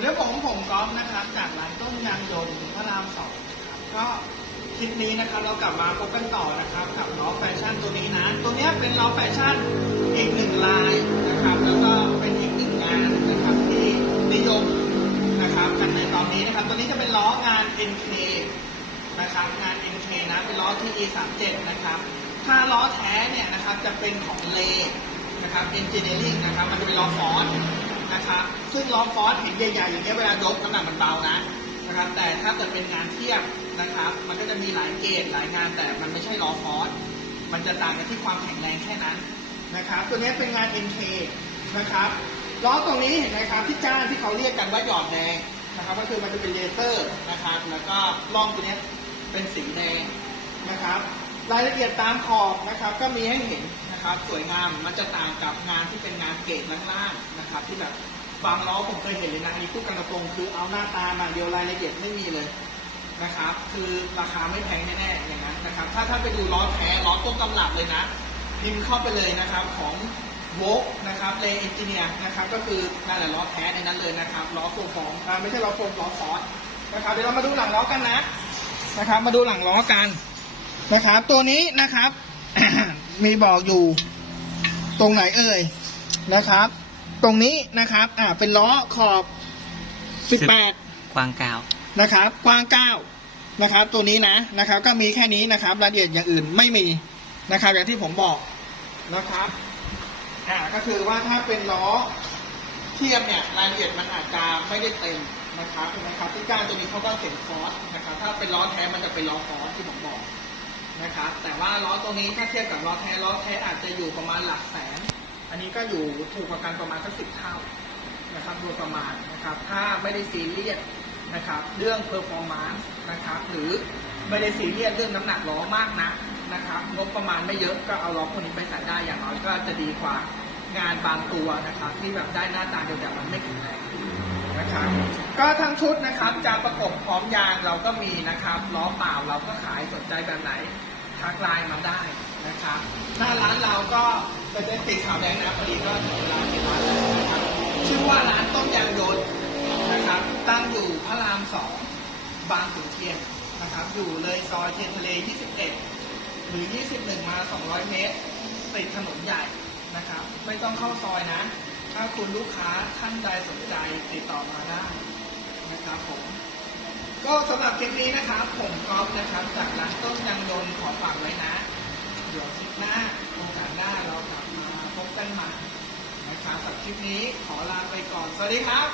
เรื่องของผมก๊อฟนะครับจากร้านต้มยางยนต์พระรามสองครับก็คลิปนี้นะครับเรากลับมาพบกันต่อนะครับกับล้อแฟชั่นตัวนี้นะ ตัวนี้เป็นล้อแฟชั่นอีกหนึ่งลายนะครับแล้วก็เป็นอีกหนึ่งงานนะครับที่นิยมนะครับกันในตอนนี้นะครับตัวนี้จะเป็นล้องาน NK นะครับงาน NK นะเป็นล้อ TE 3 7นะครับถ้าล้อแท้เนี่ยนะครับจะเป็นของเลนะครับ Engineering นะครับมันจะเป็นล้อฟอส นะครับ ซึ่งล้อฟอสเห็นใหญ่ๆอย่างเงี้ยเวลายกน้ำหนักมันเบานะนะครับแต่ถ้าเกิดเป็นงานเทียบนะครับ มันก็จะมีหลายเกรดหลายงานแต่มันไม่ใช่ล้อฟอสมันจะต่างกันที่ความแข็งแรงแค่นั้นนะครับ ตัวนี้เป็นงาน NK นะครับล้อตรงนี้เห็นไหมครับที่จ้านที่เขาเรียกกันว่าหยอดแดงนะครับก็คือมันจะเป็นเลเซอร์นะครับแล้วก็ล่องตัวนี้เป็นสีแดงนะครับ รายละเอียดตามขอบนะครับ ก็มีให้เห็น นะครับสวยงามมันจะต่างกับงานที่เป็นงานเกรดล่างๆนะครับ ที่แบบบางล้อผมเคยเห็นเลยนะอันนี้พูดกันตรงคือเอาหน้าตามาเดียวรายละเอียดไม่มีเลยนะครับ คือราคาไม่แพงแน่ๆอย่างนั้นนะครับ ถ้าถ้านไปดูล้อแท้ล้อต้นตำรับเลยนะพิมพ์เข้าไปเลยนะครับของโวกนะครับเลเอนจิเนียร์นะครับก็คือนั่นแหละล้อแท้ในนั้นเลยนะครับล้อโฟร์ฟองไม่ใช่ล้อโฟร์ล้อซอสนะครับเดี๋ยวเรามาดูหลังล้อกันนะนะครับ มาดูหลังล้อกันนะครับ ตัวนี้นะครับ มีบอกอยู่ ตรงไหนเอ่ยนะครับ ตรงนี้นะครับ อ่าเป็นล้อขอบ18กวางกาวนะครับ กว้าง9นะครับ ตัวนี้นะนะครับ ก็มีแค่นี้นะครับ รายละเอียดอย่างอื่นไม่มีนะครับ อย่างที่ผมบอกนะครับอ่าก็คือว่าถ้าเป็นล้อเทียมเนี่ยรายละเอียดมันอาจจะไม่ได้เต็มนะครับเห็นไหมครับที่ก้านตัวนี้เขาก็เขียนฟอสนะครับ ถ้าเป็นล้อแท้มันจะเป็นล้อฟอสที่ผมบอก นะครับ แต่ว่าล้อตัวนี้ถ้าเทียบกับล้อแท้ล้อแท้อาจจะอยู่ประมาณหลักแสน อันนี้ก็อยู่ถูกกว่ากันประมาณสักสิบเท่านะครับโดยประมาณนะครับถ้าไม่ได้ซีเรียสนะครับเรื่องเพอร์ฟอร์มานซ์นะครับหรือไม่ได้ซีเรียสเรื่องน้ำหนักล้อมากนะนะครับงบประมาณไม่เยอะก็เอาล้อพวกนี้ไปใส่ได้อย่างน้อยก็จะดีกว่างานบางตัวนะครับที่แบบได้หน้าตาเดียวแต่มันไม่แข็งแรงนะครับก็ทั้งชุดนะครับจะประกบพร้อมยางเราก็มีนะครับล้อเปล่าเราก็ขายสนใจแบบไหน ทักไลน์มาได้นะครับหน้าร้านเราก็เป็นสีขาวแดงนะพอดีก็ถึงเวลาที่ร้านแล้วนะครับชื่อว่าร้านต้มยางยนนะครับ ตั้งอยู่พระรามสองบางขุนเทียนนะครับ อยู่เลยซอยเทียนทะเล 21 หรือ 21 มา 200 เมตรติดถนนใหญ่นะครับ ไม่ต้องเข้าซอยนะ ถ้าคุณลูกค้าท่านใดสนใจติดต่อมาได้นะครับผม ก็สำหรับคลิปนี้นะครับ ผมกอล์ฟนะครับ จากร้านต้นยังยนขอฝากไว้นะ เดี๋ยวคลิปหน้าโอกาสหน้าเรากลับมาพบกันใหม่นะครับสำหรับคลิปนี้ขอลาไปก่อน สวัสดีครับ